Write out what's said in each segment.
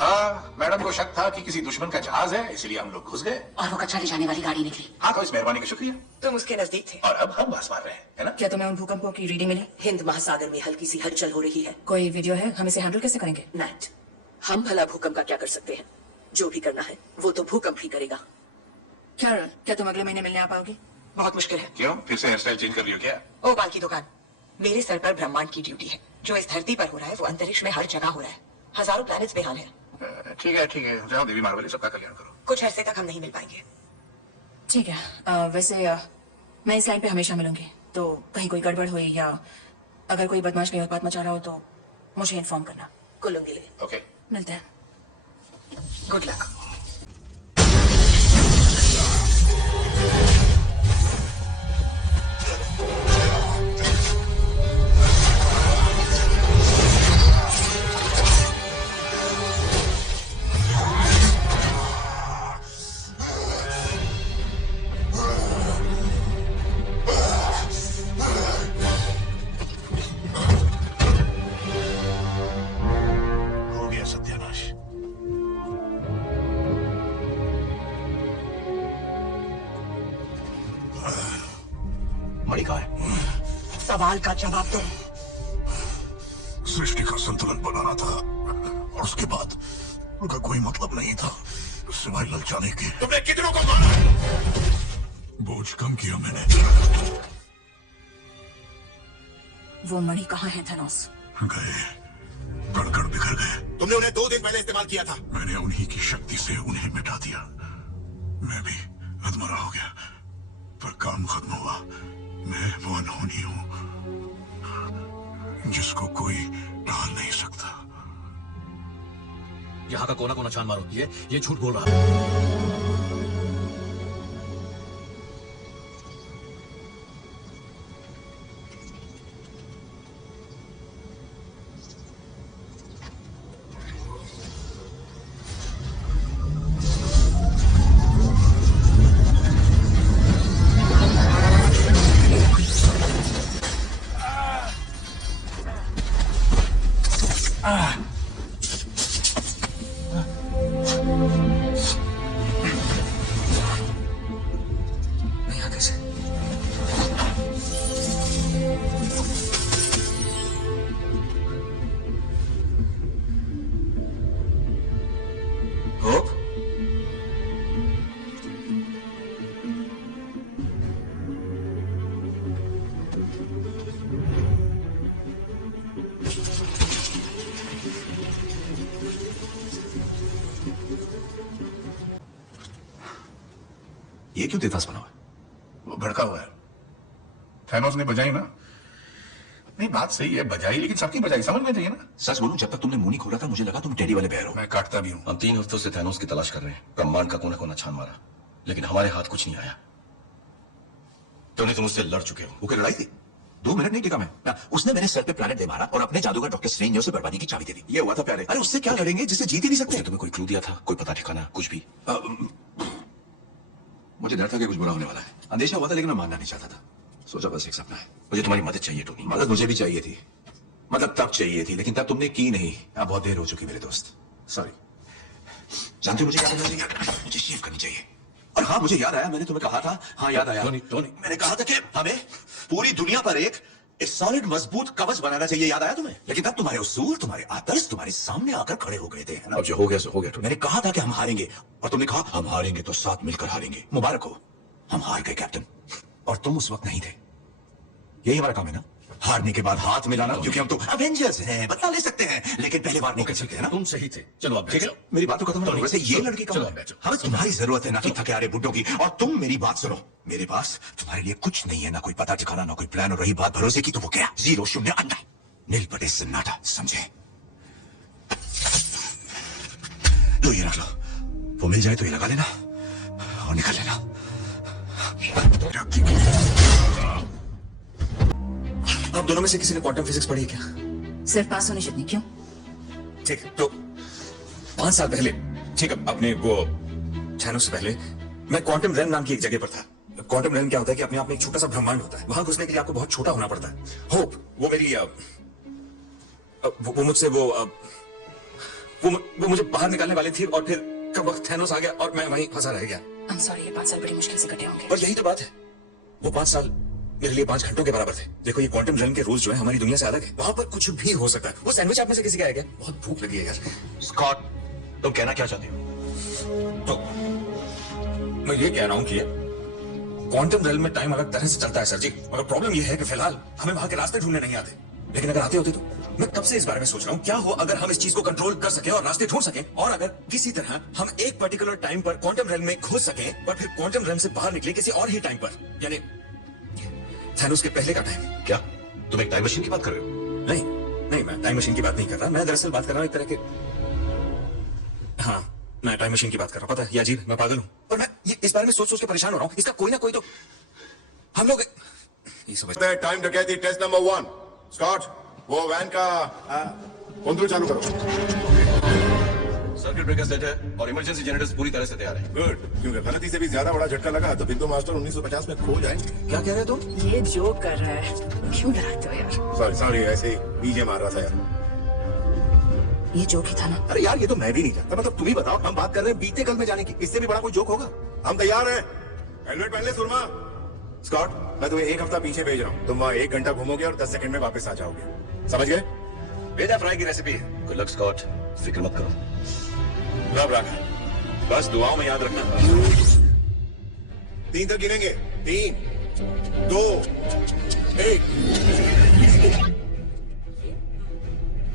हाँ, मैडम को शक था कि किसी दुश्मन का जहाज है, इसलिए हम लोग घुस गए। और वो कचरा ले जाने वाली गाड़ी निकली। हाँ, तो इस मेहरबानी का शुक्रिया। तुम उसके नजदीक थे और अब हम बास मार रहे हैं, है ना? क्या तुम्हें उन भूकंपों की रीडिंग मिली? हिंद महासागर में हल्की सी हलचल हो रही है। कोई वीडियो है? हम इसे हैंडल कैसे करेंगे? नेट। हम भला भूकंप का क्या कर सकते हैं? जो भी करना है वो तो भूकंप ही करेगा। कैरल, क्या तुम अगले महीने मिलने आ पाओगी? बहुत मुश्किल है। क्यों? फिर से हेयर स्टाइल चेंज कर रही हो क्या? ओ बाल की दुकान, मेरे सर पर ब्रह्मांड की ड्यूटी है। जो इस धरती पर हो रहा है वो अंतरिक्ष में हर जगह हो रहा है। हजारों प्लैनेट्स बेहाल हैं। ठीक है, ठीक है, जाओ देवी मार्वली, सबका कल्याण करो। कुछ अरसे तक हम नहीं मिल पाएंगे। ठीक है। वैसे मैं इस लाइन पे हमेशा मिलूंगी, तो कहीं कोई गड़बड़ हुई या अगर कोई बदमाश कहीं उत्पात मचा रहा हो तो मुझे इन्फॉर्म करना। कुलूंगी ले। ओके, मिलते हैं। Good luck. हो गया सत्यानाश। मणि कहाँ है? सवाल का जवाब दो। सृष्टि का संतुलन बनाना था और उसके बाद उनका कोई मतलब नहीं था सिवाय ललचाने के। तुमने कितनों को मारा? बोझ कम किया मैंने। वो मणि कहाँ है थैनोस? गए, कड़ बिखर गए। तुमने उन्हें 2 दिन पहले इस्तेमाल किया था। मैंने उन्हीं की शक्ति से उन्हें मिटा दिया। मैं भी अधमरा हो गया, पर काम खत्म हुआ। मैं वो अनहोनी हूं जिसको कोई टाल नहीं सकता। यहाँ का कोना कोना छान मारो। ये झूठ बोल रहा है। मैं यहाँ कैसे? होप, ये क्यों तेतास बना हुआ है? वो भड़का हुआ है। थैनोस ने बजाई ना? नहीं, बात सही है, बजाई, लेकिन सबकी बजाई समझ में चाहिए ना। सच बोलूं, जब तक तुमने मुंह नहीं खोला था मुझे लगा तुम टेडी वाले बैर हो। मैं काटता भी हूँ। हम 3 हफ्तों से थैनोस की तलाश कर रहे हैं। ब्रह्मांड का कोना कोना छान मारा, लेकिन हमारे हाथ कुछ नहीं आया। तुम उससे लड़ चुके हो। वो क्या लड़ाई थी? 2 मिनट नहीं टिका मैं ना। उसने मेरे सर पे प्लैनेट दे मारा और अपने जादूगर डॉक्टर स्ट्रेंज ने उसे बर्बादी की चाबी दे दी। ये हुआ था प्यारे। अरे उससे क्या लड़ेंगे जिससे जीत ही नहीं सकते? उसने तुम्हें कोई क्लू दिया था? कोई पता ठिकाना कुछ भी? मुझे डर था कि कुछ बुरा होने वाला है। अंदेशा हुआ था, लेकिन मैं मानना नहीं चाहता था। सोचा बस एक सपना है। मुझे तुम्हारी मदद चाहिए टोनी। मदद मुझे भी चाहिए थी, मतलब तब चाहिए थी, लेकिन तब तुमने की नहीं। अब बहुत देर हो चुकी मेरे दोस्त, सॉरी। जानते हो मुझे क्या करना चाहिए? मुझे शेव करनी चाहिए। और हाँ, मुझे याद आया, मैंने तुम्हें कहा था। हाँ याद आया, टोनी। मैंने कहा था कि हमें पूरी दुनिया पर एक सॉलिड मजबूत कवच बनाना चाहिए। याद आया तुम्हें? लेकिन तब तुम्हारे उसूल, तुम्हारे आदर्श तुम्हारे सामने आकर खड़े हो गए थे, है ना? अब जो हो गया सो हो गया टोनी। मैंने कहा था कि हम हारेंगे और तुमने कहा हम हारेंगे तो साथ मिलकर हारेंगे। मुबारक हो, हम हार गए कैप्टन, और तुम उस वक्त नहीं थे। यही हमारा काम है ना, हारने के बाद हाथ मिलाना, क्योंकि हम तो अवेंजर्स हैं, बदला ले सकते हैं, लेकिन पहले बार नहीं कर सकते, है ना? तुम सही थे। चलो अब ठीक है, मेरी बात तो खत्म करो। वैसे ये लड़की चलो, कौन है? बैठो। हमें तुम्हारी जरूरत है, ना कि थके हारे बुड्ढों की। और तुम मेरी बात सुनो, मेरे पास तुम्हारे लिए कुछ नहीं है, ना कोई पता ठिकाना, ना कोई प्लान। और रही बात भरोसे की, तो वो क्या? 0 0 अंडा, नील पटे सन्नाटा, समझे? तो ये रख लो, वो मिल जाए तो ये लगा लेना और निकल लेना। आप दोनों में से किसी ने क्वांटम फिजिक्स पढ़ी है क्या? सिर्फ पास होने जितनी। क्यों? ठीक, तो 5 साल पहले, ठीक है, अपने वो थैनोस से पहले मैं क्वांटम रेल्म नाम की एक जगह पर था। क्वांटम रेल्म क्या होता है कि अपने आप में एक छोटा सा ब्रह्मांड होता है। वहां घुसने के लिए आपको बहुत छोटा होना पड़ता है। होप, वो मेरी वो मुझसे वो वो मुझे बाहर निकालने वाली थी और फिर कब वक्त थैनोस आ गया और मैं वहीं फंसा रह गया। आई एम सॉरी, ये 5 साल बड़ी मुश्किल से कटे होंगे। और यही तो बात है, वो 5 साल मेरे लिए 5 घंटों के बराबर थे। देखो ये क्वांटम रियल्म के रूल्स जो है हमारी दुनिया से अलग है, वहां पर कुछ भी हो सकता है। वो सैंडविच आप में से किसी का है क्या? बहुत भूख लगी है यार। स्कॉट, तुम कहना क्या चाहते हो? तो मैं ये कह रहा हूं कि क्वांटम रियल्म में टाइम अलग तरह से चलता है सर जी, मगर प्रॉब्लम ये है कि फिलहाल हमें वहां के रास्ते ढूंढने नहीं आते। लेकिन अगर आते होते तो मैं कब से इस बारे में सोच रहा हूं, क्या हो अगर हम इस चीज को कंट्रोल कर सके और रास्ते ढूंढ सके, और अगर किसी तरह हम एक पर्टिकुलर टाइम पर क्वांटम रियल्म में घुस सके और फिर क्वांटम रियल्म से बाहर निकले किसी और ही टाइम पर, यानी थैनोस के पहले का टाइम। क्या तुम एक टाइम मशीन की बात कर रहे हो? नहीं नहीं, मैं टाइम मशीन की बात नहीं कर रहा। मैं दरअसल बात कर रहा हूं एक तरह के, हाँ मैं टाइम मशीन की बात कर रहा हूं। पता है ये अजीब, मैं पागल हूं, पर मैं ये इस बारे में सोच सोच के परेशान हो रहा हूं। इसका कोई ना कोई तो हम लोग ये समझते हैं। टाइम डकैती टेस्ट नंबर 1। स्कॉट, वो वैन का कंट्रोल चालू करो। सर्किट ब्रेकर सेट है और इमरजेंसी जनरेटर्स पूरी तरह से तैयार है। गुड, क्योंकि गलती से भी ज्यादा बड़ा झटका लगा तो बिंदु मास्टर 1950 में खो जाएंगे। क्या कह रहे हो तुम? ये जो कर रहा है, क्यों डराते हो यार? सॉरी सॉरी, ऐसे ही बीजे मार रहा था यार। ये जोक ही था ना? अरे यार ये तो मैं भी नहीं जानता, मतलब तुम ही बताओ। हम बात कर रहे हैं बीते कल में जाने की, इससे भी बड़ा कोई जोक होगा? हम तैयार हैं। हेलमेट पहन ले सुरमा। स्कॉट, मैं तुम्हें 1 हफ्ता पीछे भेज रहा हूँ। तुम वहाँ 1 घंटा घूमोगे और 10 सेकंड में वापस आ जाओगे। समझ गए? भेजा फ्राई की रेसिपी है। गुड लक स्कॉट, फिक्र मत करो। रब रखा, बस दुआओं में याद रखना। 3 तक गिनेंगे। 3, 2, 1।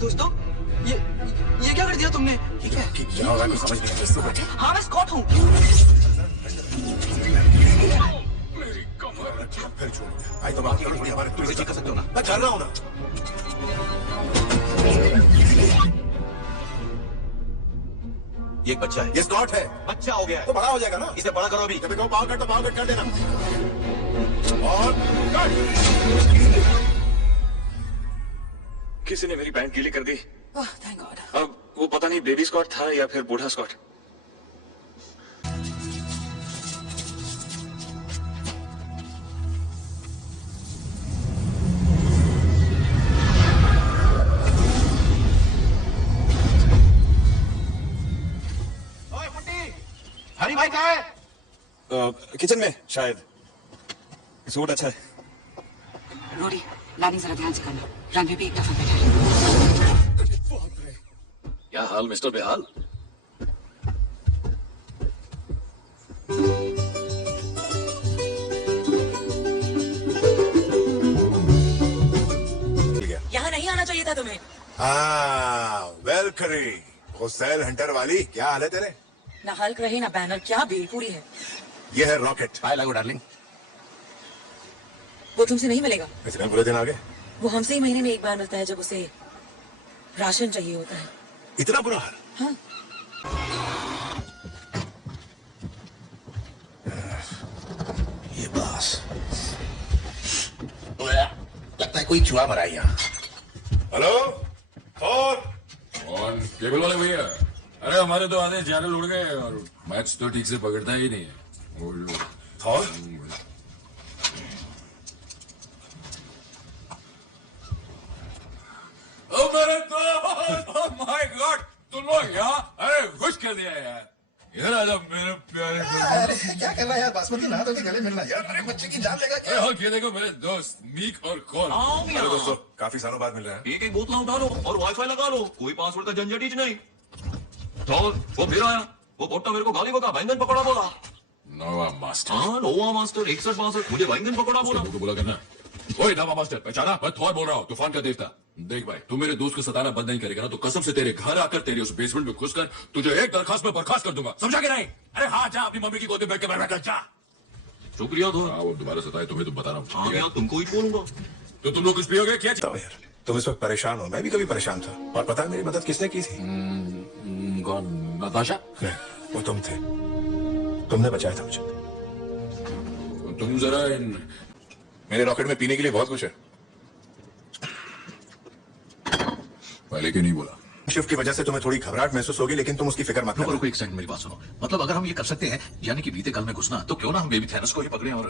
दोस्तों, ये क्या कर दिया तुमने? ये क्या? क्या होगा कुछ समझ नहीं आ रहा। हाँ मैं स्कॉट हूँ। फिर छोड़ दो। आई तो बात थोड़ी हमारे तुझे चेक कर सकते हो ना? मैं चल रहा हूँ ना। ये एक बच्चा है। ये स्कॉट है। बच्चा हो गया तो है, बड़ा हो जाएगा ना। इसे बड़ा करो अभी। जब भी कहो पावर कट तो पावर कट कर देना। और कट। किसी ने मेरी पैंट गीली कर दी। Oh thank God. अब वो पता नहीं बेबी स्कॉट था या फिर बूढ़ा स्कॉट। हरी भाई कहाँ है? किचन में शायद। सूट अच्छा है। रोडी, लैंडिंग जरा ध्यान से करना। रनवे पे एक दफा बैठा है। क्या हाल मिस्टर बेहाल? यहाँ नहीं आना चाहिए था तुम्हें। वेल करी। वो सेल हंटर वाली, क्या हाल है तेरे? ना हल्क रही ना बैनर, क्या बेलपूरी है। ये है रॉकेट। हाय लागो डार्लिंग। वो तुमसे नहीं मिलेगा। इतने बुरे दिन आ गए। वो हमसे ही महीने में एक बार मिलता है जब उसे राशन चाहिए होता है। इतना बुरा हाल? हाँ। ये बस लगता है कोई चूहा मरा है यहाँ। हेलो और कौन? केबल वाले भैया? अरे हमारे तो आधे चैनल उड़ गए और मैच तो ठीक से पकड़ता ही नहीं है। और ओ मेरे दोस्त, ओह माय गॉड, तुम लोग यहाँ? अरे खुश कर दिया यार। इधर आ जाओ मेरे प्यारे दोस्त। अरे क्या कर रहा है यार? बासमती नहा धो के गले मिलना यार। अरे बच्चे की जान लेगा अरे क्या? हाँ, ये देखो मेरे दोस्त मीक और कॉल। हेलो दोस्तों, काफी सालों बाद मिल रहे हैं। एक एक बोतल उठा लो और वाईफाई लगा लो, कोई पासवर्ड का झंझट ही नहीं। तो वो फिर आया, वो पोट्टा मेरे को गाली बका, बैंगन पकौड़ा बोला। नोवा मास्टर। हाँ नोवा मास्टर 6162 मुझे बैंगन पकौड़ा बोला। को बोला करना। ओए नोवा मास्टर, पहचाना? मैं थॉर बोल रहा हूँ, तूफान का देवता। देख भाई, तू मेरे दोस्त को सताना बंद नहीं करेगा ना तो कसम से तेरे घर आकर तेरे उस बेसमेंट में घुसकर तुझे एक दरखास्त में बर्खास्त कर दूंगा। समझा कि नहीं? अरे हाँ, जा अपनी मम्मी की गोद में बैठ के बैठ जा। शुक्रिया तो। हाँ, वो दोबारा सताए तुम्हें तो बता रहा हूँ। हाँ मैं तुमको ही बोलूंगा। तो तुम लोग कुछ पियोगे क्या? बताओ यार, तुम इस वक्त परेशान हो, मैं भी कभी परेशान था। और पता है मेरी मदद किसने की थी? कौन? नताशा? नहीं, वो तुम थे। तुमने बचाया था मुझे। तुम जरा मेरे रॉकेट में पीने के लिए बहुत कुछ है। पहले क्यों नहीं बोला? शिफ्ट की वजह से तुम्हें थोड़ी घबराहट महसूस होगी, लेकिन तुम उसकी फिक्र मत करो। रुको एक सेकंड, मेरी बात सुनो। मतलब अगर हम ये कर सकते हैं, यानी कि बीते कल में घुसना, तो क्यों ना हम बेबी थैनोस को ही पकड़े और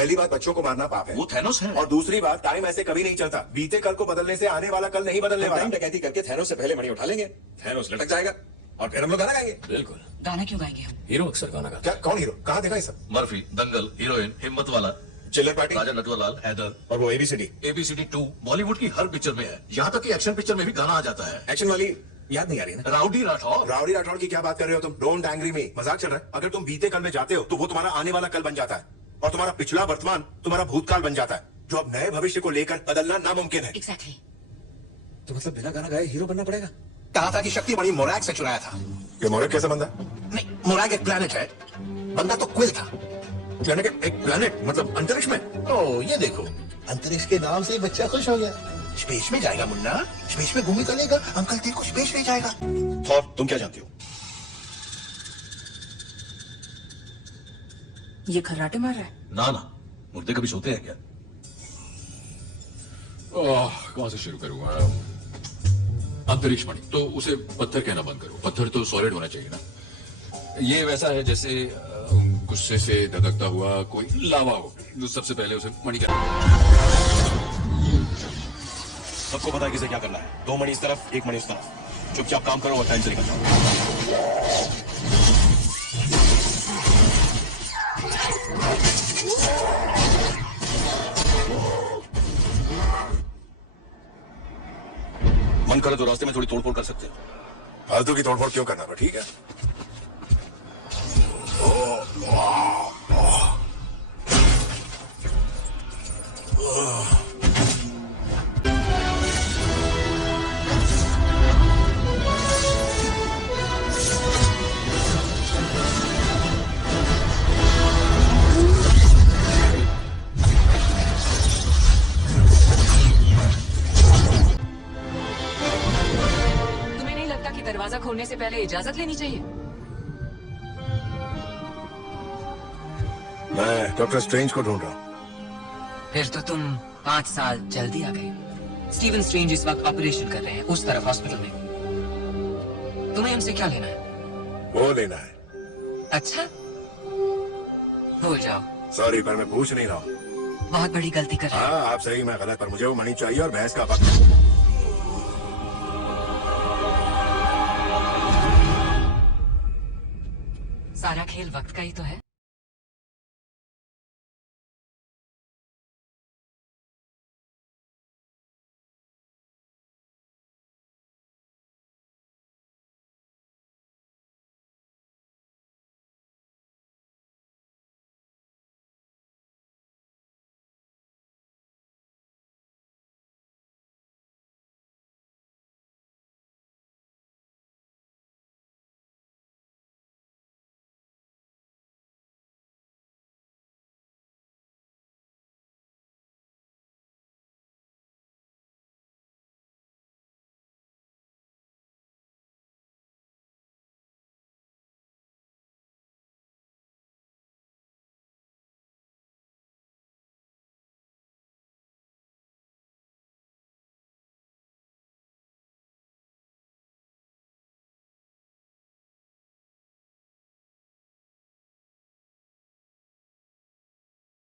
पहली बात, बच्चों को मारना पाप है। वो थैनोस है। और दूसरी बात, टाइम ऐसे कभी नहीं चलता। बीते कल को बदलने से आने वाला कल नहीं बदलने वाला। टाइम डकैती करके थैनोस से पहले मणि उठा लेंगे, थैनोस लटक जाएगा और फिर हम लोग गाना गाएंगे। बिल्कुल। गाना क्यों गाएंगे हम? हीरो अक्सर गाना गाता क्या, कौन हीरो? कहाँ देखा ये सब? मर्फी, दंगल, हीरोइन, हिम्मत वाला, चिल्लर पार्टी राजा नटवरलाल, हैदर, और वो एबीसीडी। ABCD 2 बॉलीवुड की हर पिक्चर में है। यहाँ तक कि एक्शन पिक्चर में भी गाना आ जाता है। एक्शन वाली याद नहीं आ रही ना? राउडी राठौर। राउडी राठौड़ की क्या बात कर रहे हो तुम? डोंट एंग्री मी। मजाक चल रहा है? अगर तुम बीते कल में जाते हो तो वो तुम्हारा आने वाला कल बन जाता है, और तुम्हारा पिछला वर्तमान तुम्हारा भूतकाल बन जाता है, जो अब नए भविष्य को लेकर बदलना नामुमकिन है। एग्जैक्टली। तो मतलब बिना गाना गाए हीरो बनना पड़ेगा? कहा था कि शक्ति मणि मोरैग से चुराया था। ये मोरग कैसा बंदा? नहीं, मोरैग एक प्लेनेट है, बंदा तो क्विल था। प्लेनेट? एक प्लेनेट मतलब अंतरिक्ष में? ओ ये देखो, अंतरिक्ष के नाम से बच्चा खुश हो गया। स्पेस में जाएगा मुन्ना, स्पेस में घूमी चलेगा, अंकल तेरे को स्पेस ले जाएगा। थॉर, तुम क्या जानती हो? ये खर्राटे मार रहा है? ना, मुर्दे कभी सोते हैं क्या? कहां से शुरू करूंगा? अंतरिक्ष मणि तो उसे पत्थर कहना बंद करो। पत्थर तो सॉलिड होना चाहिए ना। ये वैसा है जैसे गुस्से से धधकता हुआ कोई लावा हो, जो सबसे पहले उसे मणि सबको पता है किसे क्या करना है। 2 मणि इस तरफ, 1 मणि उस तरफ। चुपचाप काम करो और टाइम से निकल जाओ। मन करे तो रास्ते में थोड़ी तोड़फोड़ कर सकते हो। फालतू की तोड़फोड़ क्यों करना? ठीक है। तुम्हें नहीं लगता कि दरवाजा खोलने से पहले इजाजत लेनी चाहिए? मैं डॉक्टर स्ट्रेंज को ढूंढ रहा हूँ। फिर तो तुम 5 साल जल्दी आ गए। स्टीवन स्ट्रेंज इस वक्त ऑपरेशन कर रहे हैं उस तरफ हॉस्पिटल में। तुम्हें उनसे क्या लेना है? वो लेना है। अच्छा, भूल जाओ। सॉरी, पर मैं पूछ नहीं रहा हूँ। बहुत बड़ी गलती कर रहे हो। हाँ, आप सही, मैं गलत, पर मुझे वो मणि चाहिए और भैंस का वक्त। सारा खेल वक्त का ही तो है।